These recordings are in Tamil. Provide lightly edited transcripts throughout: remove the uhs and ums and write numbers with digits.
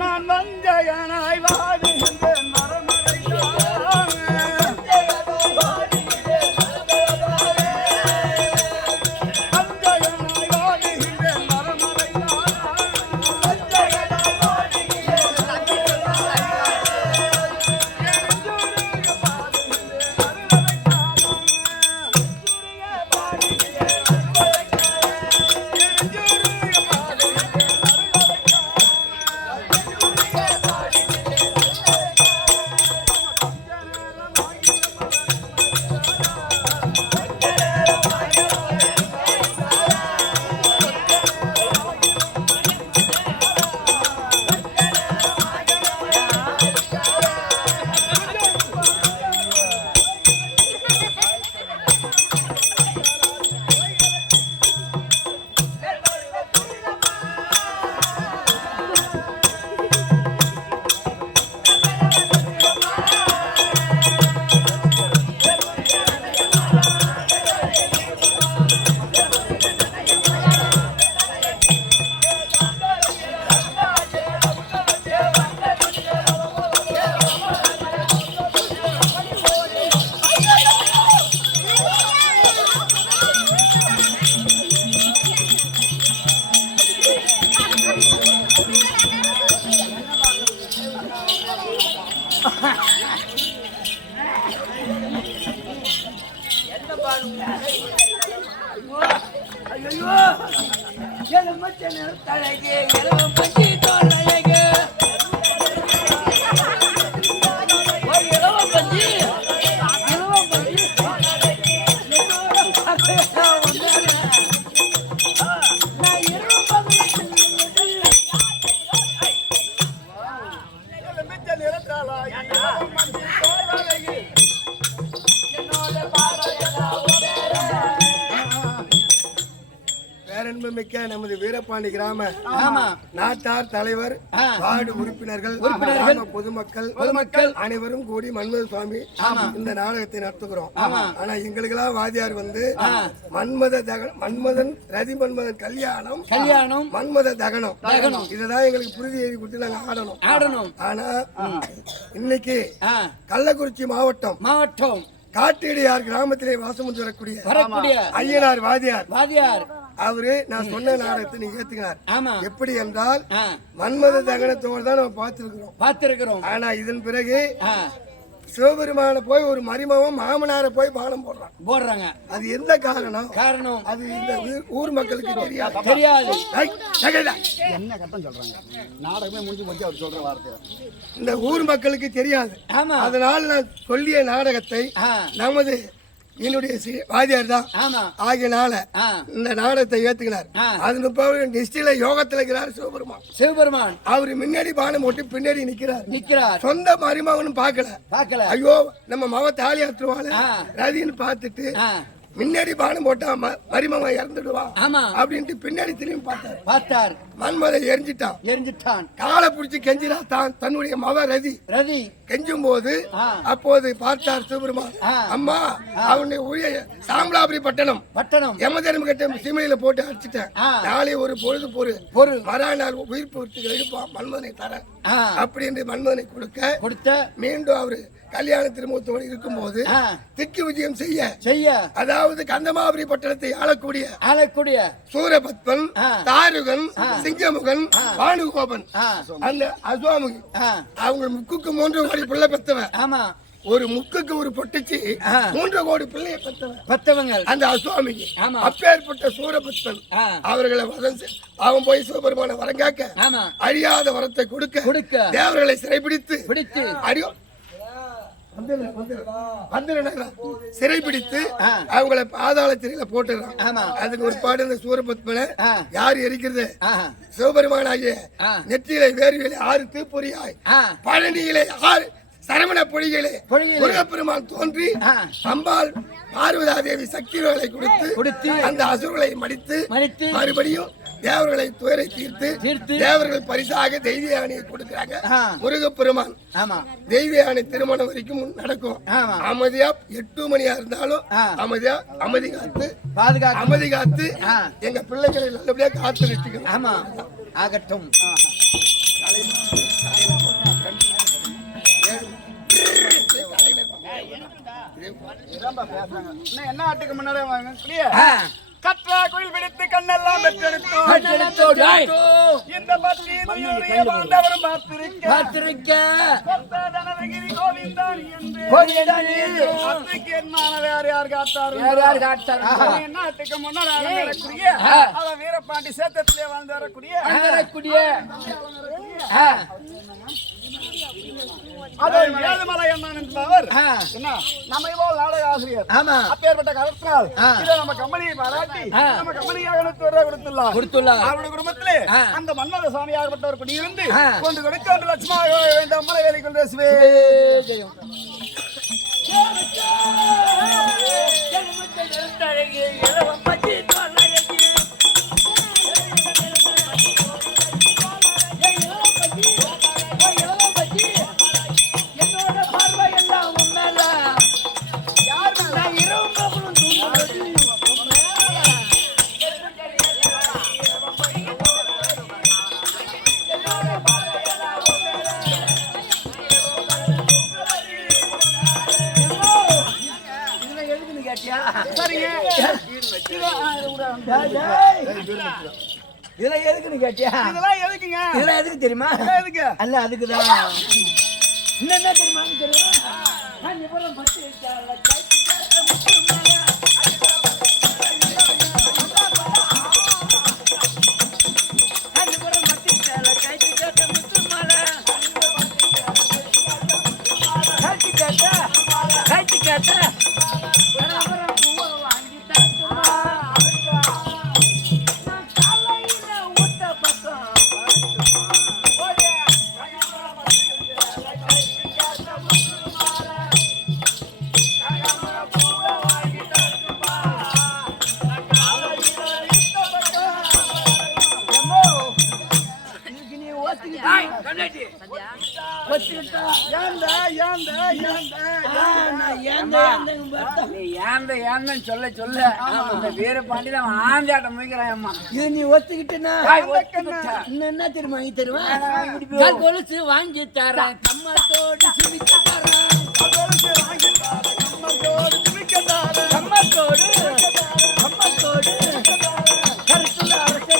நான் வஞ்சகனாய் வாடுகின்றேன் மிக்க நமது வீரபாண்டி கிராம நாட்டார் தலைவர் வார்டு உறுப்பினர்கள் பொதுமக்கள் அனைவரும் கூடி மன்மத சுவாமி இந்த நாடகத்தை நடத்துகிறோம். ஆனா எங்களுக்கெல்லாம் வாதியார் வந்து மன்மதன் ரதி மன்மதன் கல்யாணம் மன்மத தகனம் இதுதான் எங்களுக்கு புரிதி எழுதி கொடுத்து நாங்க ஆடணும். ஆனா இன்னைக்கு கள்ளக்குறிச்சி மாவட்டம் காட்டேடியார் கிராமத்திலே வாசம் வரக்கூடிய ஐயனார் வாதியார் அவரு நான் சொன்ன நாடகத்தை நீங்க ஏத்துக்கிறார். எப்படி என்றால் மன்மத தகனத்தோடு தான் நம்ம பார்த்திருக்கிறோம். ஆனா இதன் பிறகு சிவபெருமான போய் ஒரு மரிமவம் மாமனார போய் பானம் போடுறாங்க. அது எந்த காரணம் அது இந்த ஊர் மக்களுக்கு தெரியாது. என்ன கட்டம் சொல்றாங்க நாடகமே முடிஞ்சு போச்சு அவர் சொல்ற வார்த்தை இந்த ஊர் மக்களுக்கு தெரியாது. அதனால நான் சொல்லிய நாடகத்தை நமது என்னுடைய வாதியார் தான் ஆகியனால இந்த நாடகத்தை ஏத்துக்கிறார். அது டிஸ்டில யோகத்துல இருக்கிறார் சிவபெருமான். அவரு முன்னாடி பானம் போட்டு பின்னாடி நிக்கிறார். சொந்த மருமகனும் பாக்கல. ஐயோ நம்ம மக தாலி ஆற்றுவாள் ரதின்னு பார்த்துட்டு முன்னாடி பானம் போட்டா மருமகன் இறந்துடுவான் அப்படின்ட்டு பின்னாடி திரும்பி பார்த்தார். மன்மதை எரிஞ்சிட்டான். காலை பிடிச்சி கெஞ்சிரா தன்னுடைய மக ரதி கெஞ்சும் போது அப்போது பார்த்தார் சிவபெருமான். அம்மா அவனுடைய உரிய சாம்பலாபுரி பட்டணம் யமதர்ம கட்ட சிமையில போட்டு அடிச்சுட்டேன். நாளை ஒரு பொழுது மறுநாள் உயிர்ப்பு விட்டு எழுப்பான் மன்மதனை தர அப்படி என்று மன்மதனை கொடுக்க மீண்டும் அவரு கல்யாண திருமணத்தோடு இருக்கும் போது திக்கு விஜயம் செய்ய அதாவது கந்தமாபுரி பட்டணத்தை ஆளக்கூடிய சூரபத்மன் தாருகன் சிங்கமுகன் பானுகோபன் அந்த அஸ்வாமுகி அவங்க முக்குக்கு 3 கோடி பிள்ளை பெற்றவன். ஒரு முக்குக்கு ஒரு பொட்டிச்சு 3 கோடி பிள்ளையை பெற்றவங்க அந்த அஸ்வாமிக்கு. அப்பேற்பட்ட சூரபத்மன் அவர்களை அவன் போய் சிவபெருமான வரங்காக்க அழியாத வரத்தை கொடுக்க தேவர்களை சிறைபிடித்து சிறைபிடித்து அவங்களை பாதாள சிறையில போட்டுறான். அதுக்கு ஒரு பாடு இந்த சூரபத்மனை யார் எரிக்கிறது சிவபெருமானாகிய நெற்றியிலே வேர்விலே 6 தீப்பொறியாய் பழனியிலே 6 சரவண பொழிகளே முருகப்பெருமான் தோன்றி அம்பாள் பார்வதாதேவி சக்திகளை கொடுத்து அந்த அசுரங்களை மடித்து மறுபடியும் தேவர்களை துயரை தீர்த்து தேவர்கள் பரிசாக தெய்வ யானையை கொடுக்கிறாங்க. முருகப்பெருமான் தெய்வ யானை திருமணம் வரைக்கும் நடக்கும். அமைதியா 8 மணியா இருந்தாலும் அமைதியா அமைதி காத்து எங்க பிள்ளைகளை நல்லபடியா காத்து நிறுத்திக்கணும். ஆமா ஆகட்டும். என்ன ஆட்டுக்கு முன்னாடி கற்றா குயில் பிடித்து கண்ணெல்லாம் பெற்றெடுத்தோம். இந்த பத்தி பாண்டவரும் பார்த்திருக்க வேற யார் காத்தாரு? என்ன ஆட்டுக்கு முன்னாடி அவன் வீரபாண்டி சேத்திலே வாழ்ந்து வரக்கூடிய ஏழுமலை அண்ணன் என்பவர் நம்மை போல் நாடக ஆசிரியர். அப்பேற்பட்ட கருத்தினால் இதை நம்ம கம்பெனியை பாராட்டி நம்ம கம்பெனியாக கொடுத்துள்ளார். அவருடைய குடும்பத்திலே அந்த மன்மத சாமியாகப்பட்டவர் குடியிருந்து கொண்டு கொடுத்து 1 லட்சமாக வேண்ட அம்மனை வேலை கொண்டு பேசுவே. இதெல்லாம் எதுக்குன்னு கேட்டியா? இதெல்லாம் எதுக்குங்க? இதெல்லாம் எதுக்கு தெரியுமா? எதுக்கு? அல்ல அதுக்குதான். என்ன தெரியுமா? சொல்ல சொல்ல அந்த வீரபாண்டி அவன் ஆஞ்சாட்டம் முடிக்கிறான். இது நீ ஒத்துக்கிட்டா என்ன தெரியுமா? தெரியுமா கொலுசு வாங்கி தரேன் கம்மத்தோடு சிமிக்க தரேன் கம்மத்தோடு கருத்துல அரசு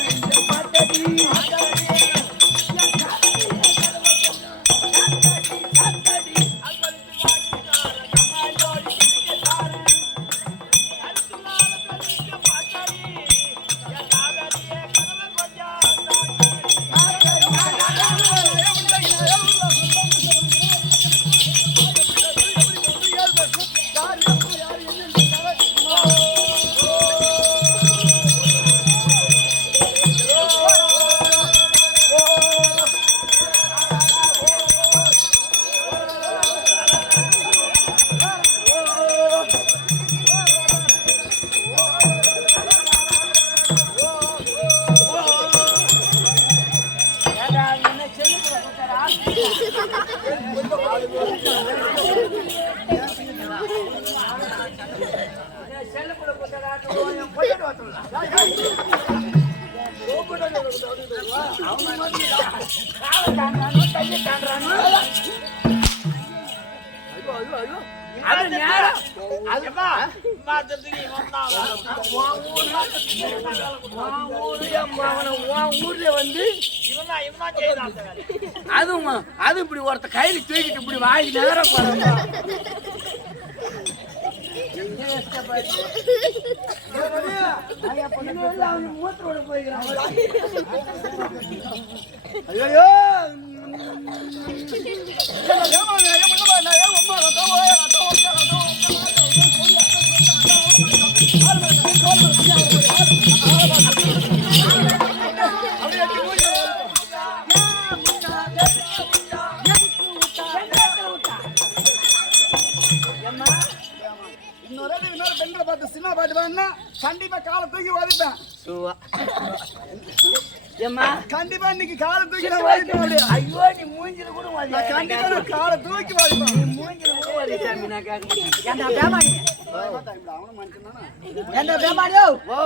பாட்டடி அது இப்படி ஒருத்த கையில தூக்கிட்டு இப்படி வாங்கி நேரம் மூத்தோட போய்கிறான். ஐயோ இன்னொரு பெண்களை பார்த்து சினிமா பாட்டு பாருன்னா கண்டிப்பா காலை தூக்கி ஓதிப்பேன். ஏம்மா கண்டிப்பா இன்னைக்கு காலை தூக்கி நான் வாதிக்க முடியும். ஐயோ நீ மூஞ்சில கூட நான் கண்டிப்பா நான் காலை தூக்கி வாதிப்பேன். நீ மூஞ்சில கூட வாதி சாமி நான் கேட்க மாட்டேன். ஏண்டா பேமானி அவனும் மனுஷன் ஏண்டா பேமானியோ ஓ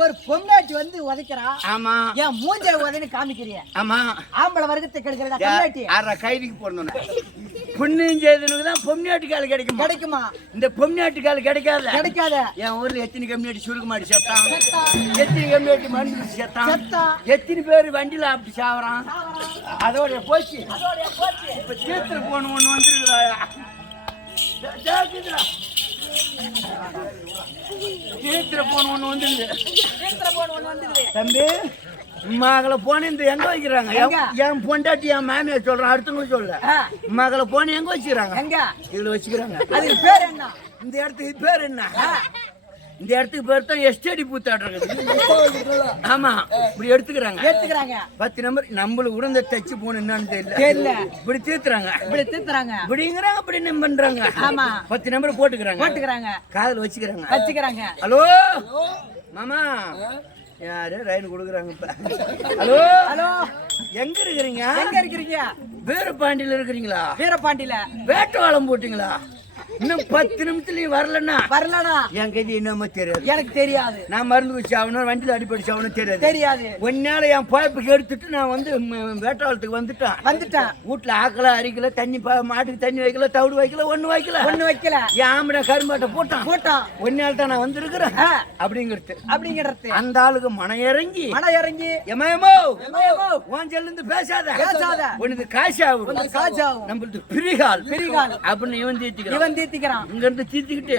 ஒரு பொண்டாட்டி வந்து உதைக்கிறா ஆமா ஏன் மூஞ்சல உதைன்னு காமிக்கிறிய ஆமா ஆம்பளை வர்க்கத்தை கெடுக்கிறதா பொண்டாட்டி ஆற கைதிக்கு போறணும் புண்ணியம் செய்தனுக்கு தான் பொம்னாட்டுக்கால் கிடைக்கும் கிடைக்குமா இந்த பொம்னாட்டுக்கால் கிடைக்காத கிடைக்காத என் ஊர்ல எத்தனை கம்யூனிட்டி சுருக்க மாட்டி செத்தான் எத்தனை கம்யூனிட்டி மருந்து செத்தான் செத்தா. எத்தனை பேர் வண்டியில அப்படி சாவறான் அதோட போச்சு இப்ப தீர்த்திர போன ஒண்ணு வந்துருக்குதா தீர்த்திர போன ஒண்ணு வந்துருது தம்பி மகளை போன இந்த எங்க வைக்கிறாங்க என் பொண்டாட்டி என் மாமியார் சொல்றேன் அடுத்தவங்க சொல்ல மகளை போன எங்க வச்சுக்கிறாங்க எங்க இதுல வச்சுக்கிறாங்க அதுக்கு பேர் என்ன இந்த இடத்துக்கு பேர் என்ன இந்த இடத்துக்கு பேர் தான் எஸ்டடி பூத்தாடுறது ஆமா இப்படி எடுத்துக்கிறாங்க எடுத்துக்கிறாங்க 10 நம்பர் நம்மளுக்கு கூட இந்த டச்சு போன என்னன்னு தெரியல தெரியல இப்படி தீர்த்துறாங்க இப்படி தீத்துறாங்க இப்படிங்கிறாங்க அப்படி என்ன பண்றாங்க ஆமா 10 நம்பர் போட்டுக்கிறாங்க போட்டுக்கிறாங்க காதுல வச்சுக்கிறாங்க வச்சுக்கிறாங்க ஹலோ மாமா யாரு ரயில் கொடுக்குறாங்க இப்ப ஹலோ ஹலோ எங்க இருக்கிறீங்க எங்க இருக்கிறீங்க வீரபாண்டியில இருக்கிறீங்களா வீரபாண்டியில வேட்டவாளம் போட்டீங்களா இன்னும் 10 நிமிஷத்துல வரலன்னா வரலனா என் கதி என்னமோ தெரியாது எனக்கு தெரியாது நான் மருந்து வச்சு ஆகணும் வண்டியில அடிப்படிச்சு ஆகணும் தெரியாது தெரியாது ஒன்னால என் பாய்ப்புக்கு எடுத்துட்டு நான் வந்து வேட்டவாளத்துக்கு வந்துட்டேன் வந்துட்டேன் வீட்டுல ஆக்கல அரிக்கல தண்ணி மாட்டுக்கு தண்ணி வைக்கல தவிடு வைக்கல ஒண்ணு வைக்கல ஒண்ணு வைக்கல என் ஆம்பளை கரும்பாட்டை போட்டான் போட்டான் ஒன்னால தான் நான் வந்திருக்கிறேன் அப்படிங்கிறது அப்படிங்கிறது அந்த ஆளுக்கு மனம் இறங்கி மன இறங்கி எமயமோ எமயமோ உன் செல்லுந்து பேசாத பேசாத. உனது காசு ஆகும் உனக்கு காசு ஆகும். நம்மளுக்கு பிரிகால் பிரிகால். அப்படின்னு இவன் தீர்த்திக்கிறான் இவன் தீத்திக்கிறான் இங்க இருந்து தீர்த்திக்கிட்டு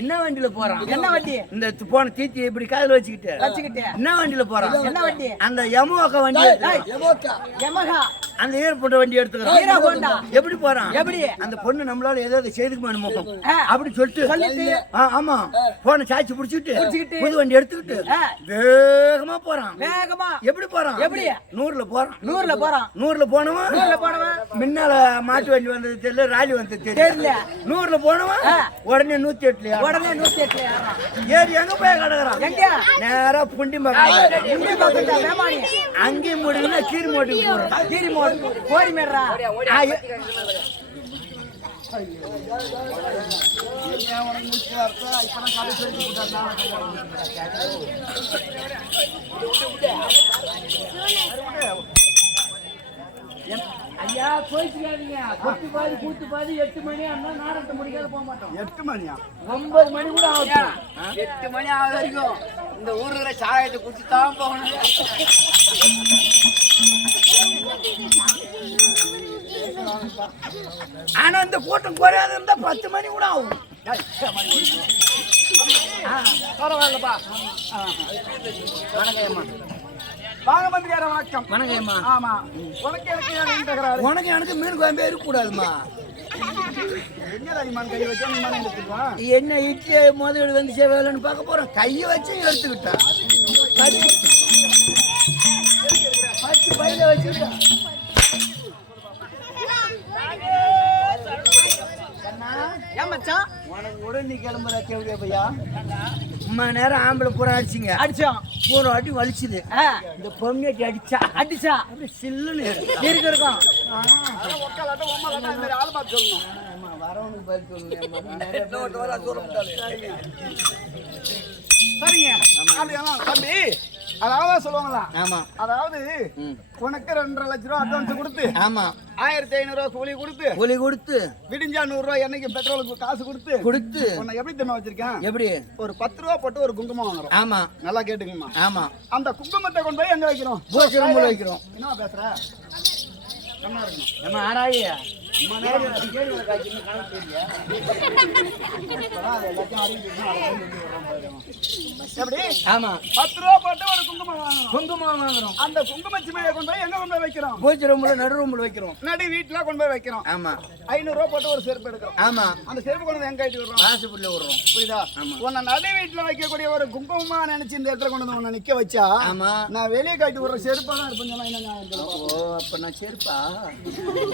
என்ன வண்டியில போறான் என்ன வண்டி இந்த போன தீர்த்தி இப்படி காதுல வச்சுக்கிட்டு வச்சுக்கிட்டு என்ன வண்டியில போறான் என்ன வண்டி அந்த யமுவாக்க வண்டி யமகா அந்த ஏர்போர்ட் வண்டி எடுத்துக்கிறான் ஹீரோ ஹோண்டா எப்படி போறான் எப்படி அந்த பொண்ணு நம்மளால ஏதாவது செய்துக்குமான முகம் ஆ. அப்படி சொல்லிட்டு சொல்லிட்டு. ஆமா போன சாய்ச்சி புடிச்சிட்டு புடிச்சுக்கிட்டு. புது வண்டி எடுத்துக்கிட்டு ஆ. வேகமா போறான் வேகமா எப்படி போறான் எப்படி? 100ல போறான் 100ல போறான் 100ல போனவன் 100ல போனவன் முன்னால மாட்டு வண்டி வந்தது தெரியல ராலி வந்தது தெரியல. தெரியல 100ல போனவன் ஆ. உடனே 108ல உடனே 108ல ஏறான் ஏறி எங்க போய் கிடக்குறான் எங்க நேரா புண்டி மரம் இங்க பாத்துட்டா வேமானி அங்கேயும் முடியல கீரி மோட்டுக்கு போறான் கீரி மோட் கோரி மேடுறா ஐயா போயிச்சுக்காதீங்க கொட்டி பாதி கூத்து பாதி 8 மணி ஆனா நாடகத்தை முடிக்காத போக மாட்டோம் 8 மணியா 9 மணி கூட ஆகும் 8 மணி ஆகுது வரைக்கும் இந்த ஊருல சாயத்தை குடிச்சு தான் போகணும். ஆனா இந்த கூட்டம் குறையாத இருந்தா 10 மணி கூட ஆகும் பரவாயில்லப்பா வணக்கம்மா வாங்க மந்திரியார வணக்கம் வணக்கம்மா ஆமா உனக்கு எனக்கு ஏன் தகராறு உனக்கு எனக்கு மீன் குழம்பு இருக்கக்கூடாதுமா எங்க தனிமான் கை வச்சா நீ மனம் எடுத்துக்குவான் என்ன இட்லி முதலீடு வந்து சேவைன்னு பார்க்க போறோம் கையை வச்சு எடுத்துக்கிட்டான் பச்சு பையில வச்சுக்கிட்டான் ஏன் மச்சான் உனக்கு கூட நீ கிளம்புற கேள்வி பையா அம்மா நேரம் ஆம்பளை பூரா அடிச்சிங்க அடிச்சோம் பூரா அடி வலிச்சுது இந்த பொம்மையாட்டி அடிச்சா அடிச்சா அப்படியே சில்லுன்னு இருக்கு இருக்கும் ஒக்காலாட்டம் ஒம்மாலாட்டம் இந்த மாதிரி ஆள் பார்த்து சொல்லணும் வரவனுக்கு பதில் சரிங்க அப்படியா தம்பி அதாவது சொல்லுவாங்களா ஆமா அதாவது உனக்கு 2.5 லட்ச ரூபா அட்வான்ஸ் கொடுத்து ஆமா 1500 ரூபா கூலி கொடுத்து கூலி கொடுத்து விடிஞ்சா 100 ரூபா என்னைக்கு பெட்ரோலுக்கு காசு கொடுத்து உன்னை எப்படி தெரியுமா வச்சிருக்கேன் எப்படி ஒரு 10 ரூபா போட்டு ஒரு குங்குமம் வாங்குறோம் ஆமா நல்லா கேட்டுங்கம்மா ஆமா அந்த குங்குமத்தை கொண்டு போய் எங்க வைக்கிறோம் பூஜை ரூம்ல வைக்கிறோம் என்ன பேசுற நல்லா இருக்கணும் நம்ம ஆராயா எப்படி ஆமா 10 ரூபா போட்டு ஒரு குங்குமம் வாங்குறோம் குங்குமம் வாங்குறோம் அந்த குங்கும சிமையை கொண்டு போய் எங்க கொண்டு போய் வைக்கிறோம் பூஜை ரூம்ல நடு ரூம்ல வைக்கிறோம் நடு வீட்டுல கொண்டு போய் வைக்கிறோம் ஆமா 500 ரூபா போட்டு ஒரு செருப்பு எடுக்கிறோம் ஆமா அந்த செருப்பு கொண்டு வந்து எங்க ஆயிட்டு வர்றோம் வாசப்படில விடுறோம் புரியுதா உன்னை நடு வீட்டுல வைக்கக்கூடிய ஒரு குங்குமமா நினைச்சு இந்த இடத்துல கொண்டு வந்து உன்னை நிக்க வச்சா ஆமா நான் வெளியே காட்டி விடுற செருப்பா தான் இருப்பேன் சொன்னா என்ன நியாயம் சொல்லுவா? ஓ அப்ப நான் சேர்ப்பா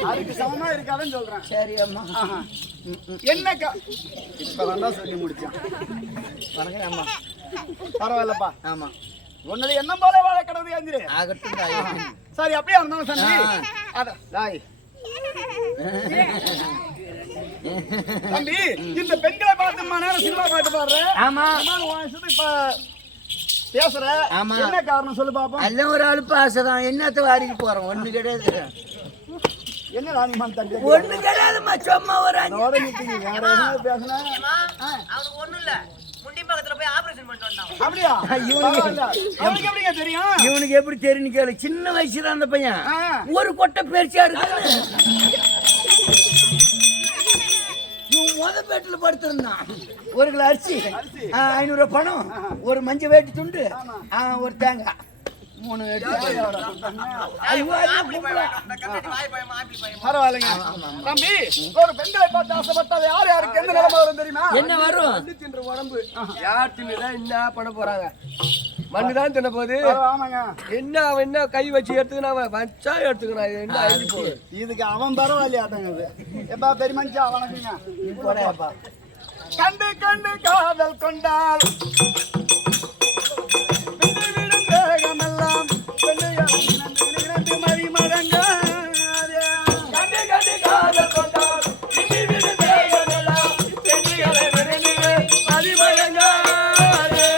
அதுக்கு சமமா இருக்காதுன்னு சொல்றேன் சரி அம்மா ஆஹா. என்னக்கா இப்பதான் சொல்லி முடிச்சேன் வணக்கம் அம்மா பரவாயில்லப்பா ஆமா உன்னது எண்ணம் போல வாழ கடவுள் அஞ்சிரு ஆகட்டும் தாயே. சரி அப்படியே இருந்தாலும் சந்தி அத தாய் தம்பி இந்த பெண்களை பார்த்து நேரம் சினிமா பாட்டு பாடுற ஆமா இப்ப பேசுற ஆமா. என்ன காரணம் சொல்லு பாப்போம் எல்லாம் ஒரு அழுப்பு ஆசைதான். என்னத்த வாரிக்கு போறோம்? ஒண்ணு கிடையாது. என்ன ராணிமான் தம்பி ஒண்ணு கிடையாதுமா. சும்மா ஒரு அதோட நிறுத்திங்க. வேற எதுவும் பேசுனா அவனுக்கு ஒண்ணும் இல்ல. முண்டி பக்கத்துல போய் ஆபரேஷன் பண்ணிட்டு வந்தான். அப்படியா பரவாயில்ல. அவனுக்கு எப்படிங்க தெரியும் இவனுக்கு எப்படி தெரியும் கேளு. சின்ன வயசுல அந்த பையன் ஆ. ஒரு கொட்டை பெருசா இருக்கு. இவன் முத பேட்டில் படுத்திருந்தான். ஒரு கிலோ அரிசி 500 ரூபாய் பணம், ஒரு மஞ்சள் வேட்டி துண்டு, ஒரு தேங்காய், 3 பரவாயில்லைங்க தம்பி. ஒரு பெண்களை பார்த்து ஆசைப்பட்டா யார் யாருக்கு எந்த நிலைமை வரும் தெரியுமா? என்ன வரும்? தின்ற உடம்பு யார் தின்னுதான் என்ன பண்ண போறாங்க? மண்ணுதான் தின்ன போகுது. ஆமாங்க. என்ன அவன் என்ன கை வச்சு எடுத்துக்கணும், அவன் வச்சா எடுத்துக்கணும். இது என்ன அழிஞ்சு போகுது? இதுக்கு அவன் பரவாயில்லையாட்டங்குது. எப்பா பெரிய மனுஷா வணக்கங்க. போறேப்பா. கண்டு கண்டு காதல் கொண்டால் விண்டு விடும் தேகமெல்லாம் வெள்ளையரங்கினந்து மறிமடங்காதே. கண்டு கண்டு காதல் கொண்டால் விண்டு விடும் தேகமெல்லாம் வெள்ளையரங்கினந்து மறிமடங்காதே.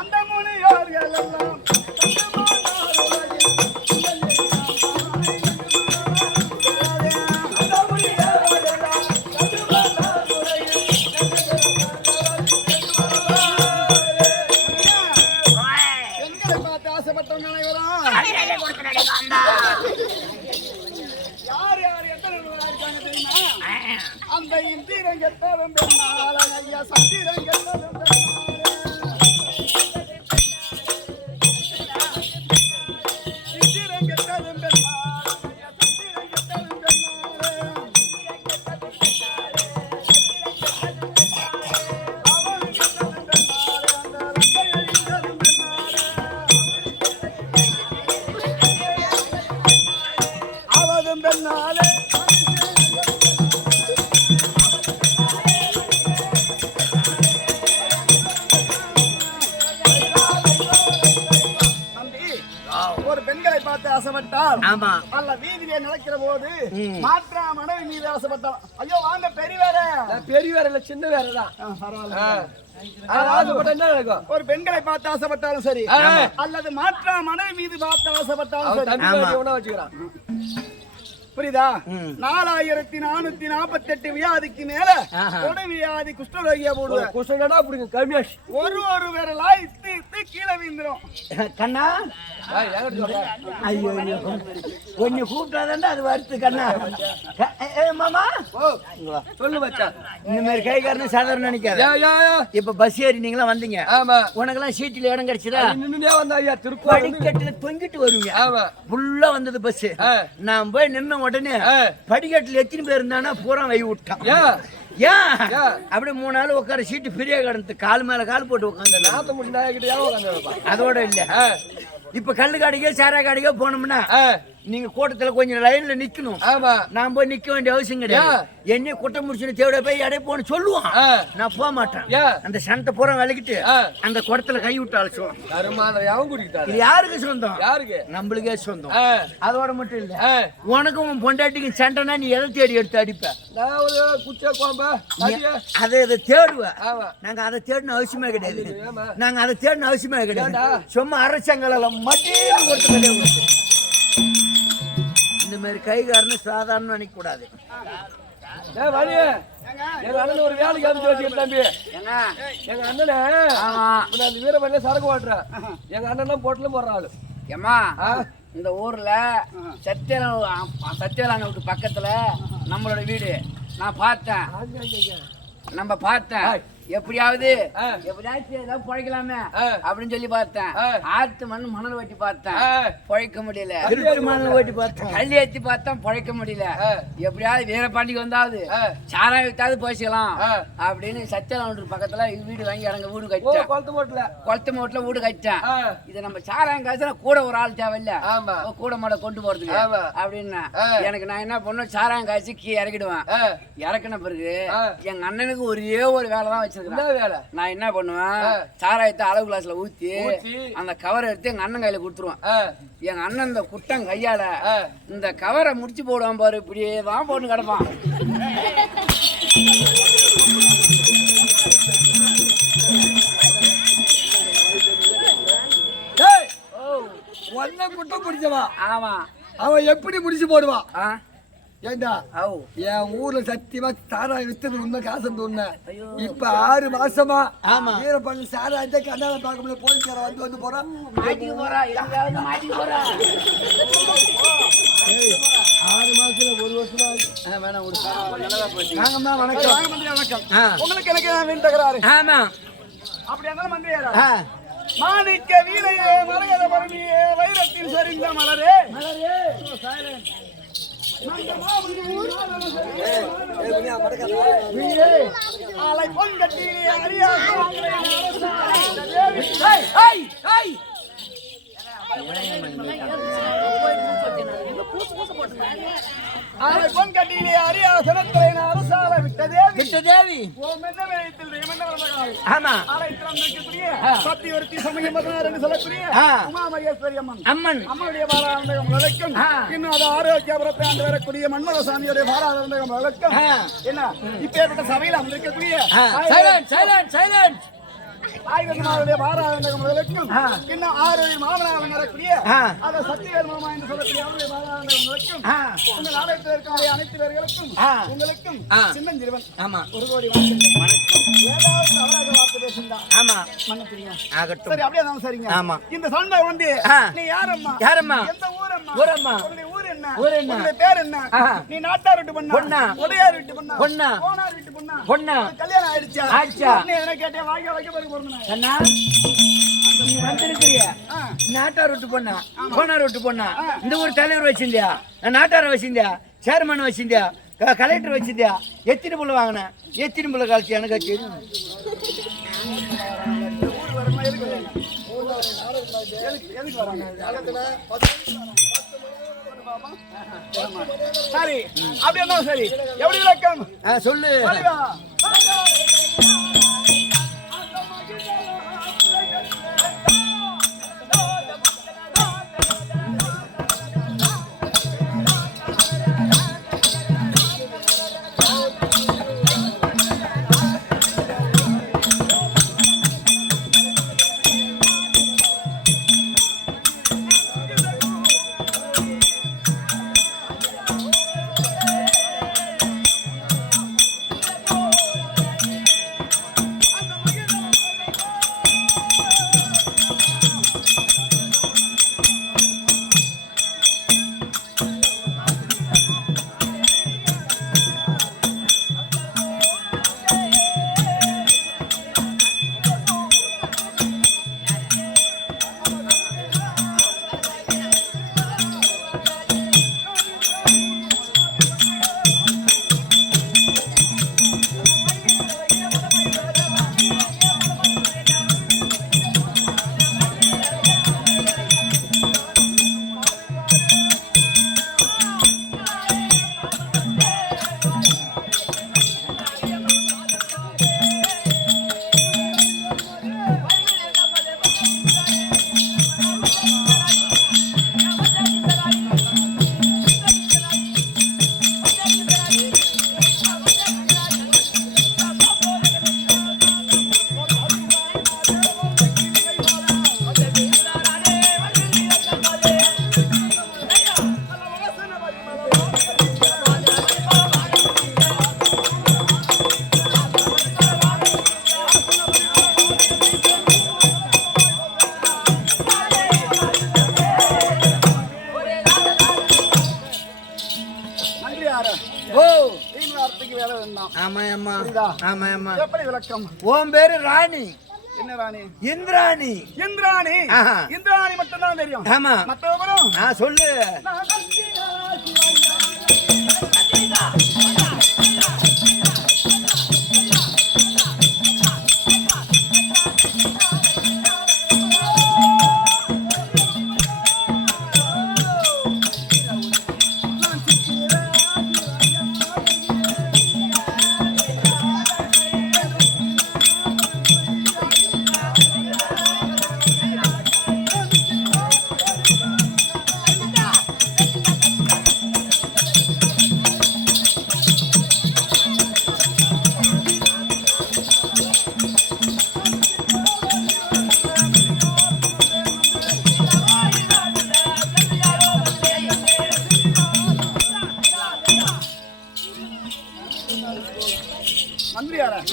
அந்த முனியோர்கள் எல்லாம் பெண்களை பார்த்து ஆசைப்பட்டவங்க அனைவரும் யார் யார் எத்தனை பேரா இருக்காங்க தெரியுமா? அந்த இந்திரங்கெட்டவன் பெண்ணால ஐயா சந்திரங்கெட்டவன் இந்திரங்கெட்டவன் பெண்ணால ஐயா சந்திரங்கெட்டவன் பெண்ணால அவன் கெட்டவன் பெண்ணால அந்த ரங்கையழித்தவன் பெண்ணால அவதும் பெண்ணாலே தம்பி, ஒரு பெண்களை பார்த்து ஆசைப்பட்டால் ஆமா. அல்ல வீதியிலே நடக்கிற போது மாற்றா மனைவி மீது ஆசைப்பட்டால் ஐயோ வாங்க பெரியவரே. பெரிய வேற இல்ல, சின்ன வேறதான். பரவாயில்ல. ஆசைப்பட்ட என்ன நடக்கும்? ஒரு பெண்களை பார்த்து ஆசைப்பட்டாலும் சரி அல்லது மாற்றா மனைவி மீது பார்த்து ஆசைப்பட்டாலும் சரி, தம்பி எவனா வச்சுக்கிறான். புரியுதா? 4448 வியாதிக்கு மேல கொடை வியாதி குஷ்டரோகியா போடுவேன். குசனடா அப்படிங்க கம்மியாஷ். ஒரு விரலாய் இத்து கீழே வீந்துரும். கண்ணா ஐயோ கொஞ்சம் கூப்பிட்டாதாண்டா அது வருது கண்ணா. மாமா சொல்லு மச்சான். இந்த மாதிரி கைகாரன்னு சாதாரண நினைக்காது. இப்ப பஸ் ஏறி நீங்களா வந்தீங்க. ஆமா. உனக்கெல்லாம் சீட்டில் இடம் கிடைச்சதா? நின்னுனே வந்தா ஐயா திருப்பதி படிக்கட்டுல தொங்கிட்டு வருவீங்க. ஆமா. ஃபுல்லா வந்தது பஸ். நான் போய் நின்ன உடனே படிக்கட்டுல எத்தனை பேர் இருந்தானா பூரா வை விட்டான். ஏன் அப்படியே 3 நாள் உட்கார சீட்டு ஃப்ரீயா கிடந்து கால் மேல கால் போட்டு உட்காந்து நாத்த முடிஞ்சா அதோட இல்ல. இப்ப கல்லு காடிக்கோ சாரா காடிக்கோ போனோம்னா நீங்க கூட்டத்துல கொஞ்சம் லைன்ல நிக்கணும். ஆமா. நான் போய் நிக்க வேண்டிய அவசியம் கிடையாது. என்னைய குட்டை முடிச்சுன்னு தேவையா போய் எடை போன்னு சொல்லுவான். நான் போக மாட்டேன். அந்த சனத்தை பூரா விளக்கிட்டு அந்த குடத்துல கை விட்டு அழைச்சுவான். அவன் குடிக்கிட்டாரு. இது யாருக்கு சொந்தம்? யாருக்கு? நம்மளுக்கே சொந்தம். அதோட மட்டும் இல்ல, உனக்கும் உன் பொண்டாட்டிக்கும் சண்டைனா நீ எதை தேடி எடுத்து அடிப்ப? நான் ஒரு குச்சா கோம்பா அதை தேடுவேன். நாங்க அதை தேடின அவசியமே கிடையாது. நாங்க அதை தேடின அவசியமே கிடையாது. சும்மா அரசாங்கால மட்டின்னு கொடுத்து கிடையாது. இந்த மாதிரி கைகாரன்னு சாதாரண நினைக்க கூடாது. எங்க அண்ணன் ஒரு வேலைக்கு அனுப்பிச்சு வச்சுக்கிட்டு தம்பி. எங்க அண்ணனை அந்த வீரமண்ண சரக்கு ஓட்டுறேன். எங்க அண்ணன் போட்டுல போடுற ஆளு. ஏமா இந்த ஊர்ல சத்தியலாங்க பக்கத்துல நம்மளோட வீடு நான் பார்த்தேன். எப்படியாவது ஏதாவது பிழைக்கலாமே அப்படின்னு சொல்லி பார்த்தேன். ஆத்து மணல் வெட்டி பார்த்தேன், பிழைக்க முடியல. கல் ஏத்தி பார்த்தேன், பிழைக்க முடியல. எப்படியாவது வீரபாண்டிக்கு வந்தாவது சாராய வித்தாவது போய்ச்சிக்கலாம் அப்படின்னு சத்தியலாங்க பக்கத்துல வீடு வாங்கி அங்க வீடு கட்டிட்டேன். குளத்து மோட்ல வீடு கட்டிட்டேன். இதை நம்ம சாராயம் காசுல கூட ஒரு ஆள் தேவையில்ல, கூட மாட கொண்டு போறதுக்கு அப்படின்னா எனக்கு நான் என்ன பண்ணுவேன், சாராயம் காய்ச்சி இறக்கிடுவேன். இறக்கின பிறகு எங்க அண்ணனுக்கு ஒரே ஒரு வேலை தான் வச்சிருக்கேன். நான் என்ன பண்ணுவேன், சாராயத்தை அளவு கிளாஸ்ல ஊத்தி அந்த கவரை எடுத்து எங்க அண்ணன் கையில கொடுத்துருவேன். எங்க அண்ணன் இந்த குட்டம் கையால இந்த கவரை முடிச்சு போடுவான் பாரு, இப்படியே தான் போட்டு கிடப்பான். ஒன்ன குட்டம் பிடிச்சவா? ஆமா. அவன் எப்படி முடிச்சு போடுவான்? ஏண்டா என் ஊர்ல சத்தியமா சாராயம் வித்தது உண்மை, காசு உண்மை. இப்ப 6 மாசமா வீரப்பள்ளி சாராயத்தை கண்ணால பார்க்க முடியல. போலீஸ்கார வந்து போறான், மாட்டிக்கு போறா, எங்கேயாவது மாட்டிக்கு போறா. 6 மாசத்துல 1 வருஷமா வேணாம். வணக்கம். உங்களுக்கு எனக்கு வீண் தகராறு. ஆமா. அப்படி இருந்தாலும் மந்திரியாரா, மாணிக்க வீரையே மரகத பரணியே வைரத்தில் சரிந்த மலரே ஆலை பொன்கட்டி அறியா பொன்கட்டியிலே அரியாசனத்திலே அரசால விட்டதேவி சத்தியவர்த்தி சமயம் 16 சொல்லக்கூடிய உமாமகேஸ்வரி அம்மன் அம்மனுடைய பாராண்டகம் விளக்கும். இன்னும் அது ஆரோக்கியபுரத்தை ஆண்டு வரக்கூடிய மன்மதசாமியுடைய பாராண்டகம் விளக்கும். என்ன இப்பேற்பட்ட சபையில் அமர்ந்திருக்கக்கூடிய ஆயுதமாருடைய பாராண்டகம் விளக்கும். இன்னும் 6 மாமனாக நடக்கூடிய அதை சத்தியவேல் மாமா என்று சொல்லக்கூடிய அவருடைய பாராண்டகம் விளக்கும். உங்கள் ஆலயத்தில் இருக்கக்கூடிய அனைத்து பேர்களுக்கும் உங்களுக்கும் சின்னஞ்சிறுவன் ஒரு கோடி வணக்கம். ஏதாவது தவறாக வார்த்தை பேசுங்க. ஆமா மன்னிக்கிறீங்க. சரி, அப்படியே தான் சரிங்க. ஆமா. இந்த சண்டை வந்து நீ யாரம்மா? எந்த ஊரம்மா? உன்னுடைய ஊர் என்ன? உன்னுடைய பேர் என்ன? நீ நாட்டார் வீட்டு பொண்ணா? உடையார் வீட்டு பொண்ணா? கோனார் வீட்டு பொண்ணா? கல்யாணம் ஆயிடுச்சா? நீ என்ன கேட்டே வாங்க வைக்க போறீங்க அண்ணா, நீ வந்திருக்கிறிய நாட்டார் விட்டு பொண்ணா, கோனார் விட்டு பொண்ணா? இந்த ஊர் தலைவர் வச்சிருந்தியா? நாட்டார வச்சிருந்தியா? சேர்மன் வச்சிருந்தியா? கலெக்டர் வச்சிருந்தியா? எத்தனை புள்ள வாங்கின? எத்தனை புள்ள காலச்சு எனக்கு தெரியும். சரி, அப்படி என்ன சரி, எப்படி விளக்கம் சொல்லு. உன் பேரு ராணி. என்ன ராணி? இந்திராணி. இந்திராணி மட்டும் தான் தெரியும். ஆமா, மத்தவங்களும் சொல்லு.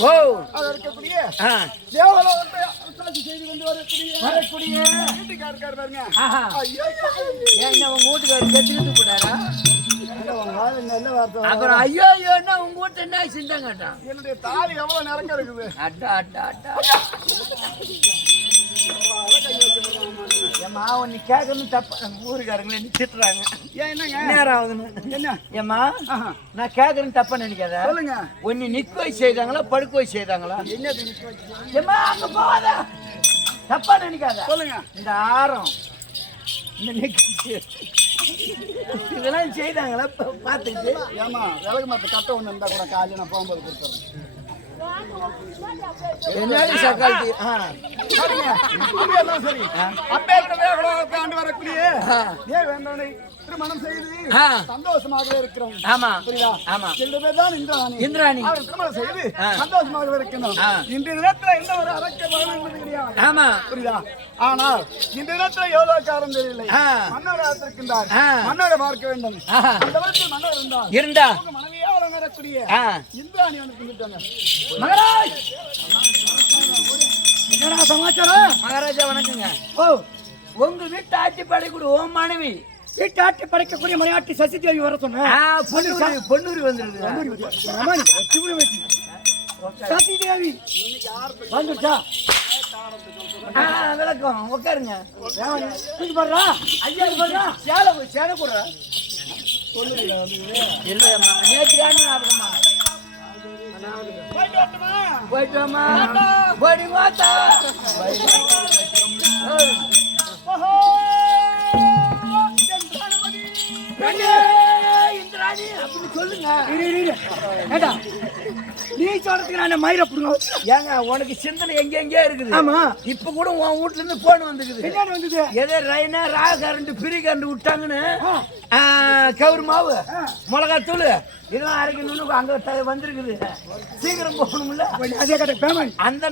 ஓ அது இருக்கக்கூடிய ஆ தேவலோகத்தை அரசாட்சி செய்து கொண்டு வரக்கூடிய வீட்டுக்காரர் இருக்காரு பாருங்க. ஆஹா ஐயோ, ஏன் உங்க வீட்டுக்காரர் செத்துக்கிட்டு போட்டாரா உங்க ஆளு நல்ல வார்த்தை. அப்புறம் ஐயோ ஐயோன்னா உங்க வீட்டு என்ன சிந்தம் கேட்டான் என்னுடைய தாலி எவ்வளவு நிறக்க இருக்குது. அட்டா அட்டா அட்டா ஏம்மா உன்னை கேட்கணும் தப்ப ஊருக்காரங்களே திட்டுறாங்க ஏன் என்னங்க நேரம் ஆகுதுன்னு என்ன ஏம்மா நான் கேட்கறேன்னு தப்பா நினைக்காத சொல்லுங்க. உன்னை நிக்க வச்சு செய்தாங்களா படுக்க வச்சு செய்தாங்களா என்ன திணிக்க வச்சு? ஏம்மா அங்க போகாத தப்பா நினைக்காத சொல்லுங்க. இந்த ஆரம் இந்த நிக்க இதெல்லாம் செய்தாங்களா பார்த்துக்கிட்டு ஏமா விலகு மரத்தை கட்ட ஒண்ணு இருந்தா கூட காலையில நான் போகும்போது கொடுத்துறேன். என்னடி சக்காலத்தி சரிங்க. அப்படியெல்லாம் சரி. அப்பேற்பட்ட தேவலோகத்தை ஆண்டு வரக்கூடிய தேவேந்திரனை திருமணம் செய்து சந்தோஷமாகவே இருக்கிறோம். ஆமா புரியுதா? ஆமா ரெண்டு பேர் தான் இந்திராணி. இந்திராணி அவர் திருமணம் செய்து சந்தோஷமாகவே இருக்கணும். இன்றைய தினத்துல எந்த ஒரு அரக்க பலனும் கிடையாது. ஆமா புரியுதா? ஆனால் இந்த இடத்துல எவ்வளவு காரணம் தெரியலை. மன்னரை இருக்கின்றார். மன்னரை பார்க்க வேண்டும். அந்த இடத்தில் மன்னர் இருந்தா உங்க மனைவியா வழங்கக்கூடிய இந்திராணி வந்து தின்னுட்டாங்க. மகாராஜ் என்னடா சமாச்சாரம்? மகாராஜா வணக்கங்க. ஓ, உங்க வீட்டு ஆட்சி படைக்கூட ஓம் மனைவி வீட்டாட்டி படைக்கக்கூடிய மலையாட்டி சசிதேவி வர சொன்ன பொன்னூரி வந்துருக்கு சசிதேவி வந்துச்சா? விளக்கம் உட்காருங்க போடுறா ஐயா போடுறா சேலை போடுற இல்லையம்மா நேற்று ஞாபகமா போயிட்டு வாமா போடி மாத்தா இந்திராணி அப்படின்னு சொல்லுங்க. நீ சொல்றதுக்கு நான் மயிரை புடுங்க. ஏங்க உனக்கு சிந்தனை எங்க எங்கேயோ இருக்குது. ஆமா இப்ப கூட உன் வீட்டுல இருந்து போன் வந்துக்குது. என்ன வந்தது? எதோ ரைனா ரா கரண்ட் பிரி கரண்ட் விட்டாங்கன்னு கவுரு மாவு மிளகாத்தூள் இதெல்லாம் அரைக்கணும்னு அங்க வந்திருக்குது. சீக்கிரம் போகணும்ல. அதே கட்ட பேமெண்ட் அந்த